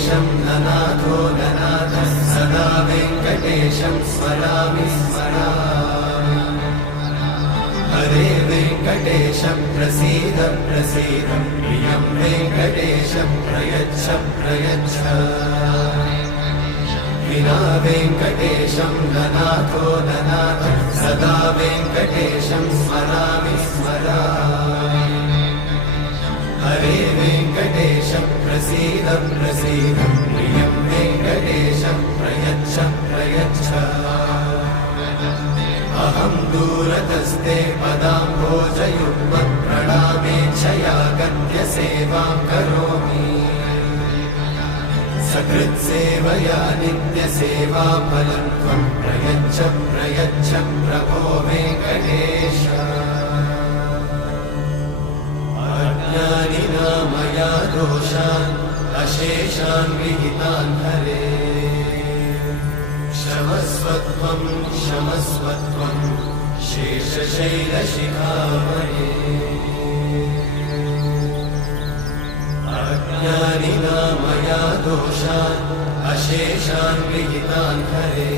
वेङ्कटेशं ननाथो ननाथः सदा वेङ्कटेशं स्मरामि स्मरामि। हरे वेङ्कटेश प्रसीद प्रसीद प्रियं वेङ्कटेश प्रयच्छ प्रयच्छ। विना वेङ्कटेशं ननाथो ननाथः सदा वेङ्कटेशं स्मरामि स्मरामि। हरे वेङ्कटेश प्रसीद प्रसीद प्रियं वेङ्कटेश प्रयच्छ प्रयच्छ। अहं दूरतस्ते पदाम्भोजयुग्मत् प्रणामेच्छया गद्य सेवां करोमि। सकृत्सेवया नित्यसेवाफलं त्वं प्रयच्छ प्रयच्छ प्रभो वेङ्कटेश। अज्ञानिना मया दोषान् अशेषान् विहितान् हरे। क्षमस्वत्वं क्षमस्वत्वं शेषशैलशिखामणे। अज्ञानिना मया दोषान् अशेषान् विहितान् हरे।